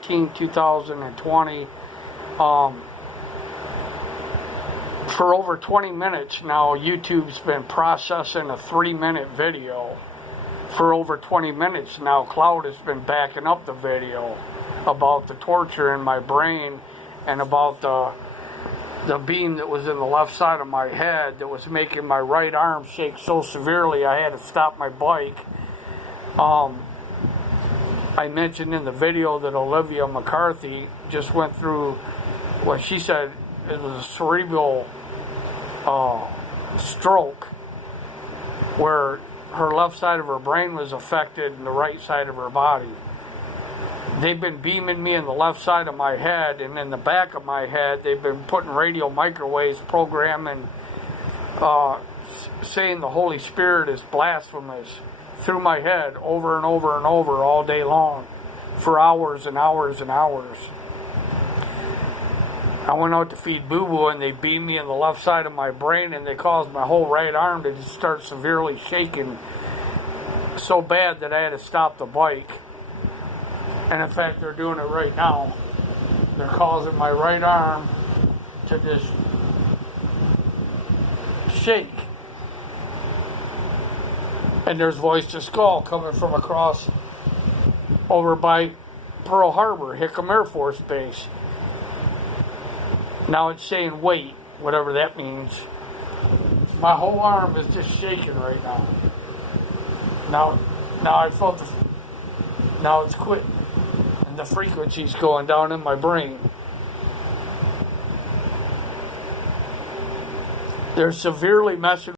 2020. For over 20 minutes now, YouTube's been processing a 3-minute video. For over 20 minutes now, Cloud has been backing up the video about the torture in my brain and about the beam that was in the left side of my head that was making my right arm shake so severely I had to stop my bike. I mentioned in the video that Olivia McCarthy just went through what she said it was a cerebral stroke where her left side of her brain was affected and the right side of her body. They've been beaming me in the left side of my head, and in the back of my head they've been putting radio microwaves programming saying the Holy Spirit is blasphemous through my head over and over and over all day long for hours and hours and hours. I went out to feed Boo Boo and they beamed me in the left side of my brain and they caused my whole right arm to just start severely shaking so bad that I had to stop the bike. And in fact, they're doing it right now. They're causing my right arm to just shake. And there's Voice to Skull coming from across over by Pearl Harbor, Hickam Air Force Base. Now it's saying wait, whatever that means. My whole arm is just shaking right now. Now I felt now it's quit. And the frequency's going down in my brain. They're severely messing